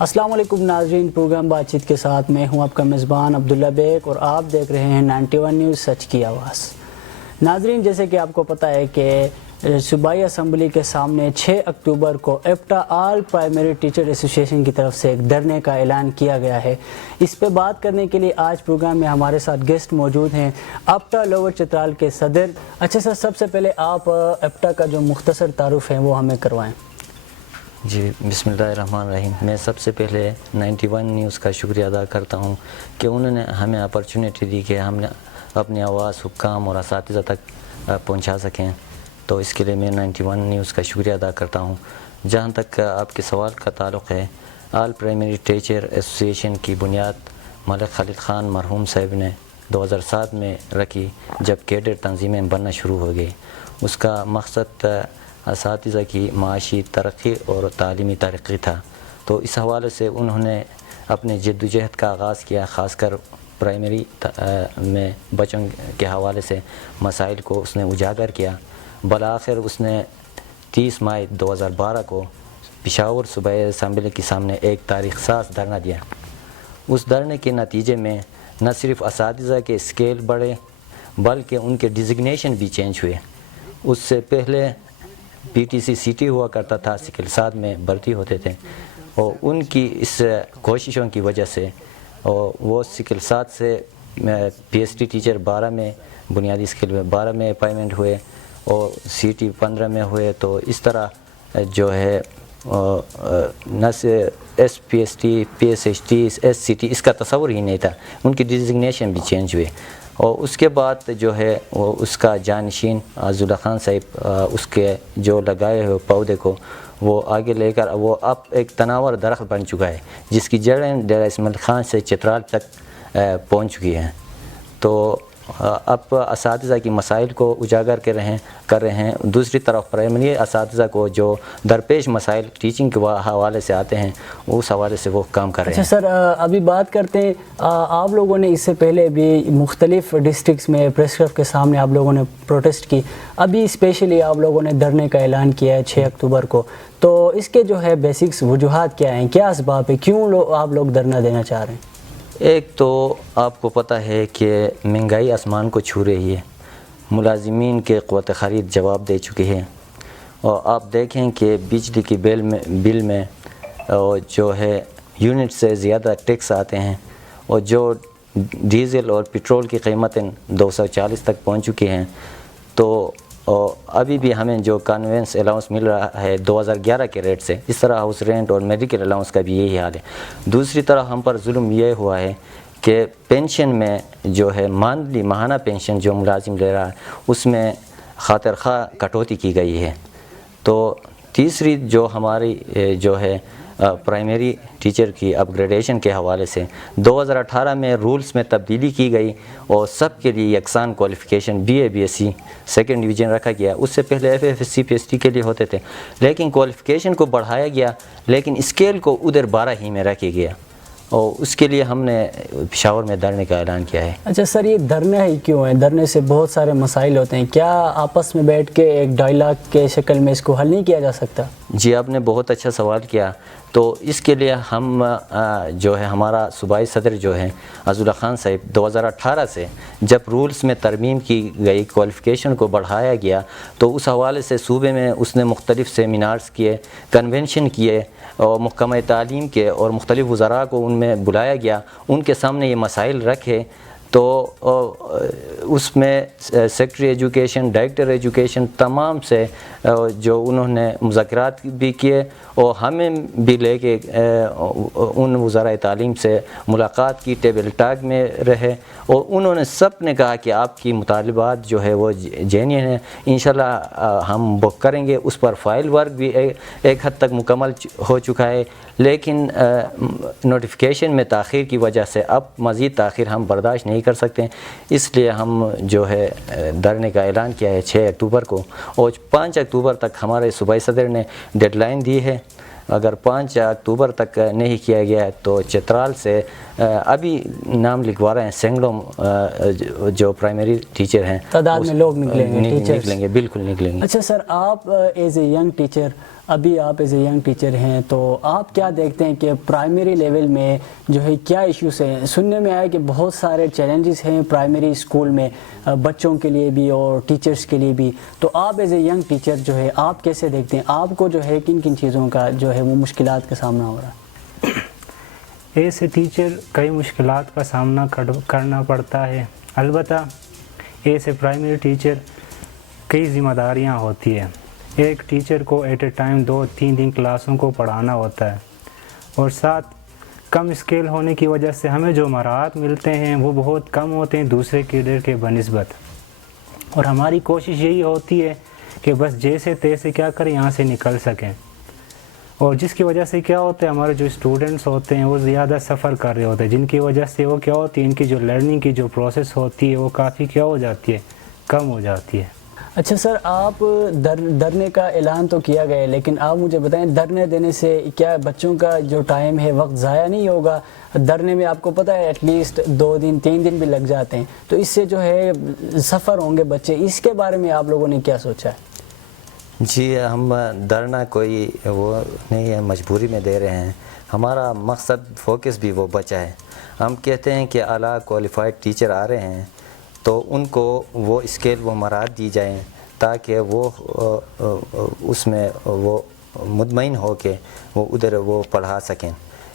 السلام علیکم ناظرین، پروگرام بات چیت کے ساتھ میں ہوں آپ کا میزبان عبداللہ بیگ اور آپ دیکھ رہے ہیں 91 نیوز سچ کی آواز۔ ناظرین، جیسے کہ آپ کو پتہ ہے کہ صوبائی اسمبلی کے سامنے 6 اکتوبر کو ایپٹا آل پرائمری ٹیچر ایسوسی ایشن کی طرف سے ایک دھرنے کا اعلان کیا گیا ہے۔ اس پہ بات کرنے کے لیے آج پروگرام میں ہمارے ساتھ گیسٹ موجود ہیں، ایپٹا لوور چترال کے صدر۔ اچھا سر، سب سے پہلے آپ ایپٹا کا جو مختصر تعارف ہے وہ ہمیں کروائیں۔ جی بسم اللہ الرحمن الرحیم۔ میں سب سے پہلے 91 نیوز کا شکریہ ادا کرتا ہوں کہ انہوں نے ہمیں اپرچونیٹی دی کہ ہم نے اپنی آواز حکام اور اساتذہ تک پہنچا سکیں، تو اس کے لیے میں 91 نیوز کا شکریہ ادا کرتا ہوں۔ جہاں تک آپ کے سوال کا تعلق ہے، آل پرائمری ٹیچر ایسوسی ایشن کی بنیاد ملک خالد خان مرحوم صاحب نے 2007 میں رکھی، جب کیڈر تنظیمیں بننا شروع ہو گئی۔ اس کا مقصد اساتذہ کی معاشی ترقی اور تعلیمی ترقی تھا، تو اس حوالے سے انہوں نے اپنے جدوجہد کا آغاز کیا، خاص کر پرائمری میں بچوں کے حوالے سے مسائل کو اس نے اجاگر کیا۔ بالآخر اس نے 30 مئی 2012 کو پشاور صوبائی اسمبلی کے سامنے ایک تاریخ ساز دھرنا دیا۔ اس دھرنے کے نتیجے میں نہ صرف اساتذہ کے اسکیل بڑھے بلکہ ان کے ڈیزگنیشن بھی چینج ہوئے۔ اس سے پہلے P T C C T ہوا کرتا تھا، سکل سات میں بھرتی ہوتے تھے، اور ان کی اس کوششوں کی وجہ سے وہ سکل سات سے پی ایس ٹی ٹیچر 12 میں، بنیادی اسکل میں 12 میں اپائنمنٹ ہوئے اور سی ٹی 15 میں ہوئے۔ تو اس طرح جو ہے نہ سے S P S T, P S H T, S C T, اس کا تصور ہی نہیں تھا، ان کی ڈیزگنیشن بھی چینج ہوئے۔ اور اس کے بعد جو ہے وہ اس کا جانشین عزاللہ خان صاحب اس کے جو لگائے ہوئے پودے کو وہ آگے لے کر وہ اب ایک تناور درخت بن چکا ہے، جس کی جڑیں ڈیرہ اسماعیل خان سے چترال تک پہنچ چکی ہیں۔ تو اب اساتذہ کی مسائل کو اجاگر کر رہے ہیں۔ دوسری طرف پرائمری اساتذہ کو جو درپیش مسائل ٹیچنگ کے حوالے سے آتے ہیں، اس حوالے سے وہ کام کر رہے ہیں۔ اچھا سر، ابھی بات کرتے ہیں، آپ لوگوں نے اس سے پہلے بھی مختلف ڈسٹرکٹس میں پریس کلب کے سامنے آپ لوگوں نے پروٹیسٹ کی، ابھی اسپیشلی آپ لوگوں نے دھرنے کا اعلان کیا ہے 6 اکتوبر کو، تو اس کے جو ہے بیسکس وجوہات کیا ہیں، کیا اسباب ہے، کیوں آپ لوگ دھرنا دینا چاہ رہے ہیں؟ ایک تو آپ کو پتہ ہے کہ مہنگائی آسمان کو چھو رہی ہے، ملازمین کے قوت خرید جواب دے چکی ہے، اور آپ دیکھیں کہ بجلی کی بل میں جو ہے یونٹ سے زیادہ ٹیکس آتے ہیں، اور جو ڈیزل اور پٹرول کی قیمتیں 240 تک پہنچ چکی ہیں۔ تو ابھی بھی ہمیں جو کنوینس الاؤنس مل رہا ہے 2011 کے ریٹ سے، اس طرح ہاؤس رینٹ اور میڈیکل الاؤنس کا بھی یہی حال ہے۔ دوسری طرح ہم پر ظلم یہ ہوا ہے کہ پینشن میں جو ہے ماہانہ پینشن جو ملازم لے رہا ہے، اس میں خاطر خواہ کٹوتی کی گئی ہے۔ تو تیسری جو ہماری جو ہے پرائمری ٹیچر کی اپ گریڈیشن کے حوالے سے 2018 میں رولز میں تبدیلی کی گئی، اور سب کے لیے یکساں qualification B A B S C second division رکھا گیا۔ اس سے پہلے F F S C P S T کے لیے ہوتے تھے، لیکن کوالیفیکیشن کو بڑھایا گیا، لیکن اسکیل کو ادھر 12 ہی میں رکھا گیا، اور اس کے لیے ہم نے پشاور میں دھرنے کا اعلان کیا ہے۔ اچھا سر، یہ دھرنا ہی کیوں ہے؟ دھرنے سے بہت سارے مسائل ہوتے ہیں، کیا آپس میں بیٹھ کے ایک ڈائلاگ کے شکل میں اس کو حل نہیں کیا جا سکتا؟ جی، آپ نے بہت اچھا سوال کیا۔ تو اس کے لیے ہم جو ہے ہمارا صوبائی صدر جو ہے عزاللہ خان صاحب 2018 سے جب رولز میں ترمیم کی گئی، کوالیفیکیشن کو بڑھایا گیا، تو اس حوالے سے صوبے میں اس نے مختلف سیمینارز کیے، کنونشن کیے، اور محکمہ تعلیم کے اور مختلف وزراء کو ان میں بلایا گیا، ان کے سامنے یہ مسائل رکھے۔ تو اس میں سیکرٹری ایجوکیشن، ڈائریکٹر ایجوکیشن، تمام سے جو انہوں نے مذاکرات بھی کیے، اور ہمیں بھی لے کے ان وزراء تعلیم سے ملاقات کی، ٹیبل ٹاک میں رہے، اور انہوں نے سب نے کہا کہ آپ کی مطالبات جو ہے وہ جینین ہیں، انشاءاللہ ہم بک کریں گے۔ اس پر فائل ورک بھی ایک حد تک مکمل ہو چکا ہے، لیکن نوٹیفیکیشن میں تاخیر کی وجہ سے اب مزید تاخیر ہم برداشت نہیں کر سکتے، اس لیے ہم جو ہے دھرنے کا اعلان کیا ہے 6 اکتوبر کو، اور 5 اکتوبر تک ہمارے صوبائی صدر نے ڈیڈ لائن دی ہے۔ اگر 5 اکتوبر تک نہیں کیا گیا تو چترال سے ابھی نام لکھوا رہے ہیں سینکڑوں جو پرائمری ٹیچر ہیں تعداد میں لوگ نکلیں گے ٹیچرز. نکلیں گے، بالکل نکلیں گے. اچھا سر، آپ ایز اے ینگ ٹیچر، ابھی آپ ایز اے ینگ ٹیچر ہیں، تو آپ کیا دیکھتے ہیں کہ پرائمری لیول میں جو ہے کیا ایشوز ہیں؟ سننے میں آیا کہ بہت سارے چیلنجز ہیں پرائمری اسکول میں بچوں کے لیے بھی اور ٹیچرز کے لیے بھی، تو آپ ایز اے ینگ ٹیچر جو ہے آپ کیسے دیکھتے ہیں؟ آپ کو جو ہے کن کن چیزوں کا جو ہے وہ مشکلات کا سامنا ہو رہا ہے؟ ایسے ٹیچر کئی مشکلات کا سامنا کرنا پڑتا ہے. البتہ ایسے پرائمری ٹیچر کئی ذمہ داریاں ہوتی ہیں. ایک ٹیچر کو ایٹ اے ٹائم 2-3 دن کلاسوں کو پڑھانا ہوتا ہے، اور ساتھ کم اسکیل ہونے کی وجہ سے ہمیں جو مراحت ملتے ہیں وہ بہت کم ہوتے ہیں دوسرے کیڈر کے بنسبت. اور ہماری کوشش یہی ہوتی ہے کہ بس جیسے تیسے کیا کریں یہاں سے نکل سکیں، اور جس کی وجہ سے کیا ہوتا ہے ہمارے جو اسٹوڈنٹس ہوتے ہیں وہ زیادہ سفر کر رہے ہوتے ہیں، جن کی وجہ سے وہ کیا ہوتی ہے ان کی جو لرننگ کی جو پروسیس ہوتی ہے وہ کافی کیا ہو جاتی ہے، کم ہو جاتی ہے. اچھا سر، آپ دھرنے کا اعلان تو کیا گیا ہے، لیکن آپ مجھے بتائیں دھرنے دینے سے کیا بچوں کا جو ٹائم ہے وقت ضائع نہیں ہوگا؟ دھرنے میں آپ کو پتہ ہے ایٹ لیسٹ 2-3 دن بھی لگ جاتے ہیں، تو اس سے جو ہے سفر ہوں گے بچے، اس کے بارے میں آپ لوگوں نے کیا سوچا ہے؟ جی، ہم دھرنا کوئی وہ نہیں ہے، مجبوری میں دے رہے ہیں. ہمارا مقصد فوکس بھی وہ بچا ہے. ہم کہتے ہیں کہ اعلیٰ کوالیفائڈ ٹیچر آ رہے ہیں تو ان کو وہ اسکیل وہ مراحت دی جائیں تاکہ وہ اس میں وہ مطمئن ہو کے وہ ادھر وہ پڑھا سکیں.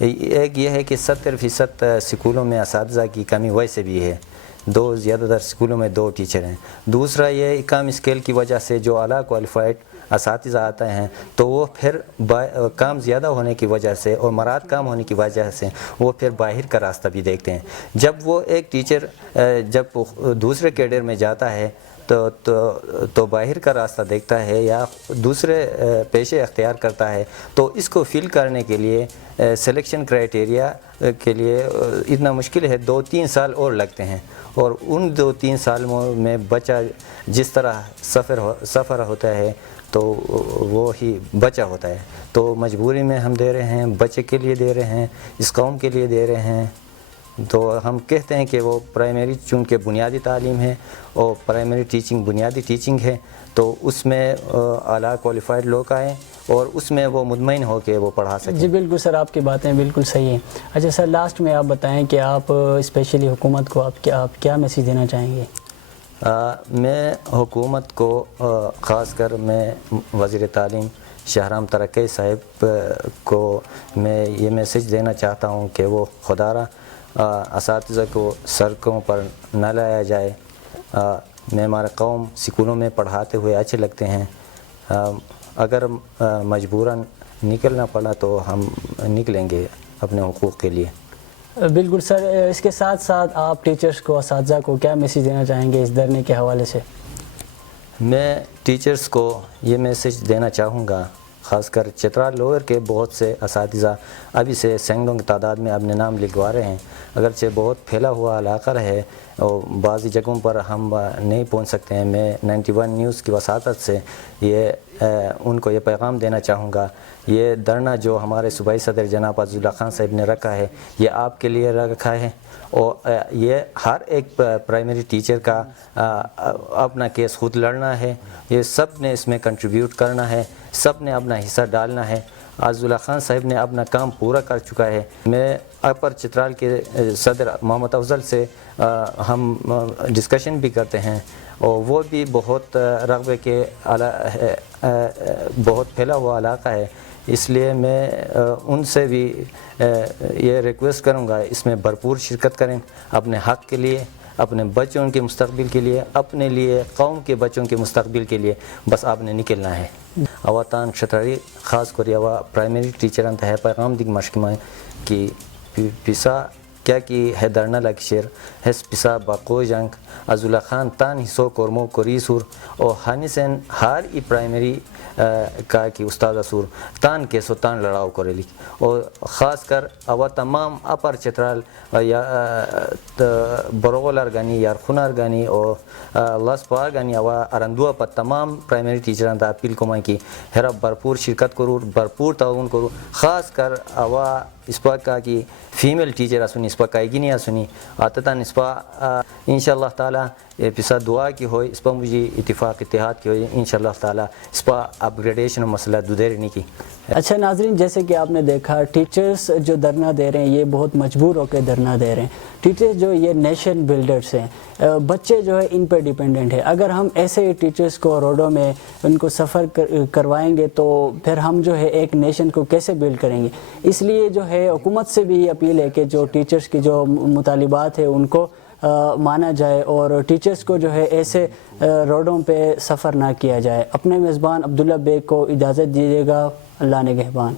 ایک یہ ہے کہ 70% اسکولوں میں اساتذہ کی کمی ویسے بھی ہے، زیادہ تر اسکولوں میں 2 ٹیچر ہیں. دوسرا یہ کم اسکیل کی وجہ سے جو اعلیٰ کوالیفائڈ اساتذہ آتے ہیں تو وہ پھر کام زیادہ ہونے کی وجہ سے اور مراحت کم ہونے کی وجہ سے وہ پھر باہر کا راستہ بھی دیکھتے ہیں. جب وہ ایک ٹیچر جب دوسرے کیڈر میں جاتا ہے تو باہر کا راستہ دیکھتا ہے یا دوسرے پیشے اختیار کرتا ہے، تو اس کو فل کرنے کے لیے سلیکشن کرائٹیریا کے لیے اتنا مشکل ہے، 2-3 سال اور لگتے ہیں. اور ان 2-3 سالوں میں بچہ جس طرح سفر ہوتا ہے تو وہ ہی بچہ ہوتا ہے. تو مجبوری میں ہم دے رہے ہیں، بچے کے لیے دے رہے ہیں، اس قوم کے لیے دے رہے ہیں. تو ہم کہتے ہیں کہ وہ پرائمری چونکہ بنیادی تعلیم ہے اور پرائمری ٹیچنگ بنیادی ٹیچنگ ہے، تو اس میں اعلیٰ کوالیفائڈ لوگ آئیں اور اس میں وہ مطمئن ہو کے وہ پڑھا سکیں. جی بالکل سر، آپ کی باتیں بالکل صحیح ہیں. اچھا سر، لاسٹ میں آپ بتائیں کہ آپ اسپیشلی حکومت کو آپ کیا میسیج دینا چاہیں گے؟ میں حکومت کو خاص کر میں وزیر تعلیم شاہرام ترکی صاحب کو میں یہ میسیج دینا چاہتا ہوں کہ وہ خدارہ اساتذہ کو سڑکوں پر نہ لایا جائے. میں ہمارا قوم سکولوں میں پڑھاتے ہوئے اچھے لگتے ہیں، اگر مجبوراً نکلنا پڑا تو ہم نکلیں گے اپنے حقوق کے لیے. بالکل سر، اس کے ساتھ ساتھ آپ ٹیچرز کو، اساتذہ کو کیا میسیج دینا چاہیں گے اس دھرنے کے حوالے سے؟ میں ٹیچرز کو یہ میسیج دینا چاہوں گا، خاص کر چترال لوئر کے بہت سے اساتذہ ابھی سے سینکڑوں کی تعداد میں اپنے نام لکھوا رہے ہیں. اگرچہ بہت پھیلا ہوا علاقہ ہے اور بعضی جگہوں پر ہم نہیں پہنچ سکتے ہیں. میں 91 نیوز کی وساطت سے ان کو یہ پیغام دینا چاہوں گا، یہ دھرنا جو ہمارے صوبائی صدر جناب عزیزاللہ خان صاحب نے رکھا ہے یہ آپ کے لیے رکھا ہے، اور یہ ہر ایک پرائمری ٹیچر کا اپنا کیس خود لڑنا ہے. یہ سب نے اس میں کنٹریبیوٹ کرنا ہے، سب نے اپنا حصہ ڈالنا ہے. عزیزاللہ خان صاحب نے اپنا کام پورا کر چکا ہے. میں اپر چترال کے صدر محمد افضل سے ہم ڈسکشن بھی کرتے ہیں، اور وہ بھی بہت رغبے کے بہت پھیلا ہوا علاقہ ہے، اس لیے میں ان سے بھی یہ ریکویسٹ کروں گا اس میں بھرپور شرکت کریں، اپنے حق کے لیے، اپنے بچوں کے مستقبل کے لیے، اپنے لیے، قوم کے بچوں کے مستقبل کے لیے بس آپ نے نکلنا ہے. اواتان شتری خاص کری اوا پرائمری ٹیچران تہ پیغام دیگ مشکمائیں کہ پیسا کیا کی ہے دھرنا لگ شیر ہس پیسا باقو جنگ عزیزاللہ خان تان حصو کرمو کری سور اور ہنسین ہار ای پرائمری کا کی استاد سور تان کیسو تان لڑاؤ کرے لی. اور خاص کر اوا تمام اپر چترال یا برغول ارگانی یا خون ارگانی اور لس پا ارگانی اوا ارندوا پر تمام پرائمری ٹیچران تا اپیل کمائیں کی ہرا بھرپور شرکت کرو، بھرپور تعاون کرو. خاص کر اوا اس پا کا کی فیمیل ٹیچر اسن اس نسبہ کائگی نہیں سنی آتا نسبہ انشاءاللہ تعالی پسا دعا کی ہوئی اس پر مجھے اتفاق اتحاد کی ہوئی انشاءاللہ تعالی اس پر اپگریڈیشن مسئلہ دودیر نہیں کی. اچھا ناظرین، جیسے کہ آپ نے دیکھا ٹیچرز جو دھرنا دے رہے ہیں یہ بہت مجبور ہو کے دھرنا دے رہے ہیں. ٹیچرز جو یہ نیشن بلڈرز ہیں، بچے جو ہے ان پہ ڈیپینڈنٹ ہے. اگر ہم ایسے ہی ٹیچرز کو روڈوں میں ان کو سفر کروائیں گے تو پھر ہم جو ہے ایک نیشن کو کیسے بلڈ کریں گے؟ اس لیے جو ہے حکومت سے بھی اپیل ہے کہ جو ٹیچرز کی جو مطالبات ہیں ان کو مانا جائے اور ٹیچرز کو جو ہے ایسے روڈوں پہ سفر نہ کیا جائے. اپنے میزبان عبداللہ بیگ کو اجازت دیجیے گا. اللہ نگہبان.